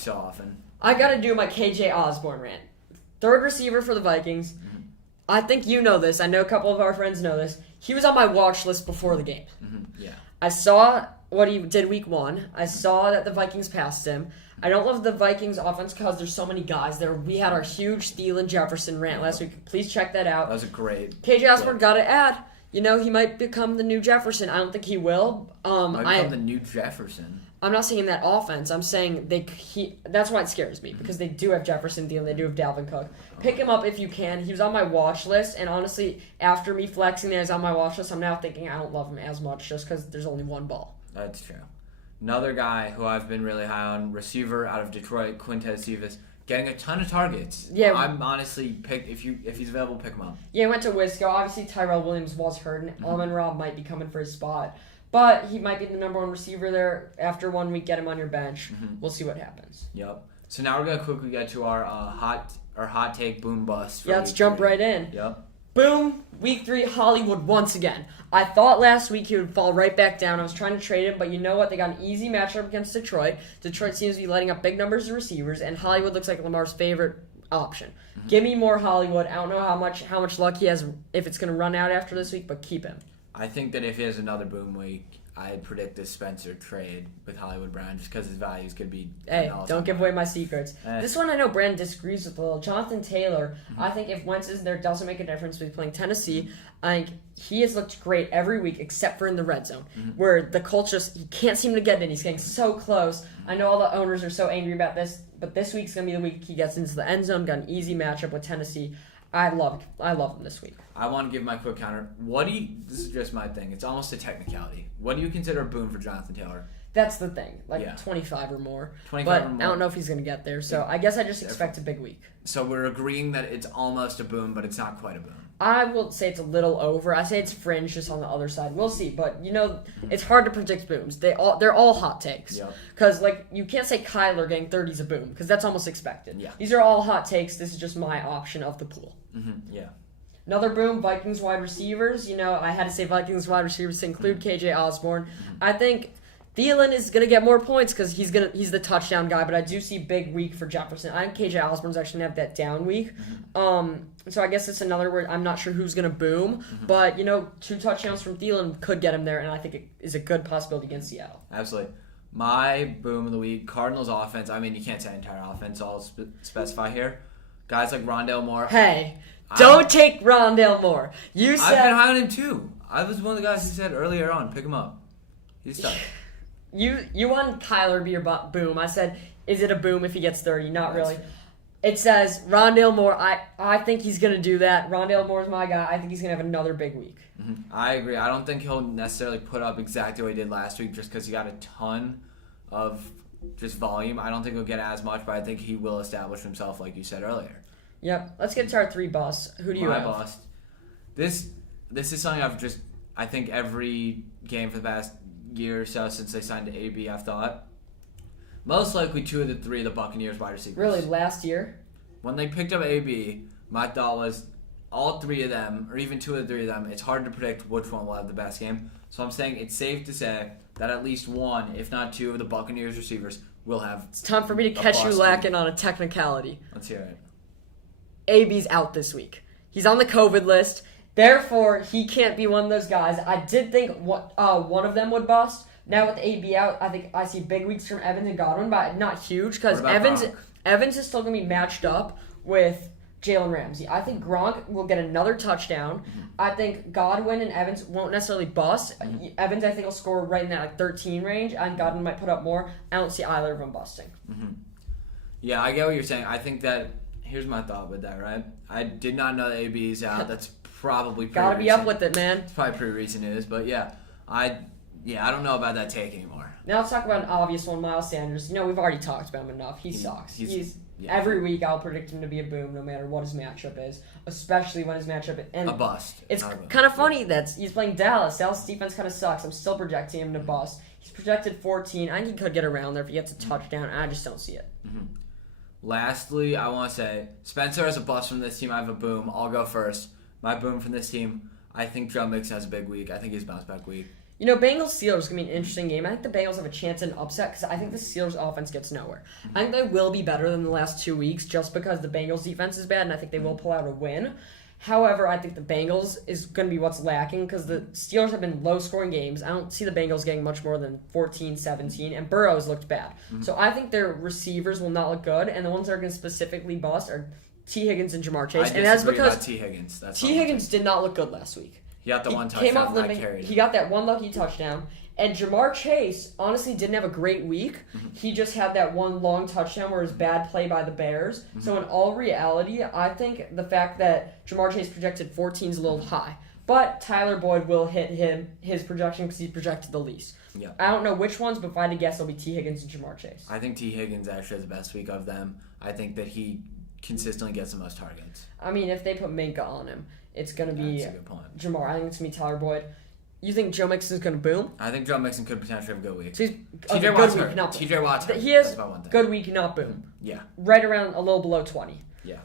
so often. I got to do my KJ Osborn rant. Third receiver for the Vikings. Mm-hmm. I think you know this. I know a couple of our friends know this. He was on my watch list before the game. Mm-hmm. Yeah. I saw what he did week 1. I saw that the Vikings passed him. I don't love the Vikings offense because there's so many guys there. We had our huge Thielen Jefferson rant last week. Please check that out. That was a great. KJ Osborn got to add. He might become the new Jefferson. I don't think he will. Might become the new Jefferson. I'm not saying that offense. I'm saying that's why it scares me, because they do have Jefferson Thielen. They do have Dalvin Cook. Pick him up if you can. He was on my watch list, and honestly, after me flexing that he's on my watch list, I'm now thinking I don't love him as much just because there's only one ball. That's true. Another guy who I've been really high on, receiver out of Detroit, Quintez Cephas, getting a ton of targets. Yeah, I'm honestly if he's available, pick him up. Yeah, he went to Wisco. Obviously, Tyrell Williams was hurt, and Amon-Ra might be coming for his spot. But he might be the number 1 receiver there. After 1 week, get him on your bench. Mm-hmm. We'll see what happens. Yep. So now we're gonna quickly get to our hot take boom bust. Yeah, let's jump right in. Yep. Boom. Week 3, Hollywood once again. I thought last week he would fall right back down. I was trying to trade him, but you know what? They got an easy matchup against Detroit. Detroit seems to be lighting up big numbers of receivers, and Hollywood looks like Lamar's favorite option. Mm-hmm. Give me more Hollywood. I don't know how much luck he has if it's going to run out after this week, but keep him. I think that if he has another boom week, I'd predict this Spencer trade with Hollywood Brown just because his values could be. Hey, don't give away my secrets. This one I know Brandon disagrees with a little. Jonathan Taylor, I think if Wentz is there, it doesn't make a difference with playing Tennessee. I think he has looked great every week except for in the red zone, where the Colts he can't seem to get in. He's getting so close. I know all the owners are so angry about this, but this week's going to be the week he gets into the end zone, got an easy matchup with Tennessee. I love him this week. I want to give my quick counter. This is just my thing. It's almost a technicality. What do you consider a boom for Jonathan Taylor? That's the thing. 25 or more. 25 or more. I don't know if he's going to get there, so I guess I just expect a big week. So we're agreeing that it's almost a boom, but it's not quite a boom. I will say it's a little over. I say it's fringe just on the other side. We'll see, but it's hard to predict booms. They're all hot takes. Because you can't say Kyler getting 30 is a boom because that's almost expected. Yeah. These are all hot takes. This is just my option of the pool. Mm-hmm. Yeah. Another boom, Vikings wide receivers. I had to say Vikings wide receivers to include KJ Osborn. I think Thielen is going to get more points because he's the touchdown guy, but I do see big week for Jefferson. I think KJ Osborn's actually going to have that down week. So I guess it's another word. I'm not sure who's going to boom, but 2 touchdowns from Thielen could get him there, and I think it is a good possibility against Seattle. Absolutely. My boom of the week, Cardinals offense. I mean, you can't say entire offense. I'll specify here. Guys like Rondale Moore. Hey, don't take Rondale Moore. You said I've been high on him too. I was one of the guys who said earlier on, pick him up. He's tough. You want Kyler to be your boom. I said, is it a boom if he gets 30? Not really. Fair. It says Rondale Moore. I think he's going to do that. Rondale Moore's my guy. I think he's going to have another big week. Mm-hmm. I agree. I don't think he'll necessarily put up exactly what he did last week just because he got a ton of just volume. I don't think he'll get as much, but I think he will establish himself like you said earlier. Yep. Let's get to our 3 busts. Who do you have? My bust. This is something I think every game for the past year or so since they signed to AB, I've thought. Most likely 2 of the 3 of the Buccaneers wide receivers. Really, last year? When they picked up AB, my thought was all 3 of them, or even 2 of the 3 of them, it's hard to predict which one will have the best game. So I'm saying it's safe to say that at least 1, if not 2, of the Buccaneers receivers will have. It's time for me to catch you lacking on a technicality. Let's hear it. AB's out this week. He's on the COVID list. Therefore, he can't be one of those guys. I did think one of them would bust. Now with AB out, I think I see big weeks from Evans and Godwin, but not huge because Evans is still going to be matched up with Jalen Ramsey. I think Gronk will get another touchdown. Mm-hmm. I think Godwin and Evans won't necessarily bust. Mm-hmm. Evans, I think, will score right in that 13 range, and Godwin might put up more. I don't see either of them busting. Mm-hmm. Yeah, I get what you're saying. I think that here's my thought with that, right? I did not know that AB's out. That's probably pretty gotta be recent. Up with it, man. It's probably pretty recent news, but I don't know about that take anymore. Now let's talk about an obvious one, Miles Sanders. We've already talked about him enough. He sucks. Every week I'll predict him to be a boom no matter what his matchup is, especially when his matchup is a bust. It's kind of funny that he's playing Dallas. Dallas' defense kind of sucks. I'm still projecting him to bust. He's projected 14. I think he could get around there if he gets a touchdown. I just don't see it. Mm-hmm. Lastly, I want to say Spencer has a bust from this team. I have a boom. I'll go first. My boom from this team, I think Joe Mixon has a big week. I think he's a bounce back week. Bengals Steelers is going to be an interesting game. I think the Bengals have a chance at an upset because I think the Steelers offense gets nowhere. I think they will be better than the last 2 weeks just because the Bengals defense is bad, and I think they will pull out a win. However, I think the Bengals is going to be what's lacking because the Steelers have been low-scoring games. I don't see the Bengals getting much more than 14, 17, and Burrow's looked bad. So I think their receivers will not look good, and the ones that are going to specifically bust are T. Higgins and Jamar Chase. And that's because about T. Higgins. T. Higgins did not look good last week. He got the one touchdown that carried. He got that one lucky touchdown. And Jamar Chase, honestly, didn't have a great week. He just had that one long touchdown where it was bad play by the Bears. So in all reality, I think the fact that Jamar Chase projected 14 is a little high. But Tyler Boyd will hit his projection because he projected the least. Yeah. I don't know which ones, but if I had to guess, it'll be T. Higgins and Jamar Chase. I think T. Higgins actually has the best week of them. I think that he consistently gets the most targets. I mean, if they put Minka on him, it's going to be That's a good point. Jamar. I think it's going to be Tyler Boyd. You think Joe Mixon's going to boom? I think Joe Mixon could potentially have a good week. So he's TJ Watt's hurt. TJ Watt's hurt. He has That's my one thing. good week, not boom. Yeah. Right around a little below 20. Yeah.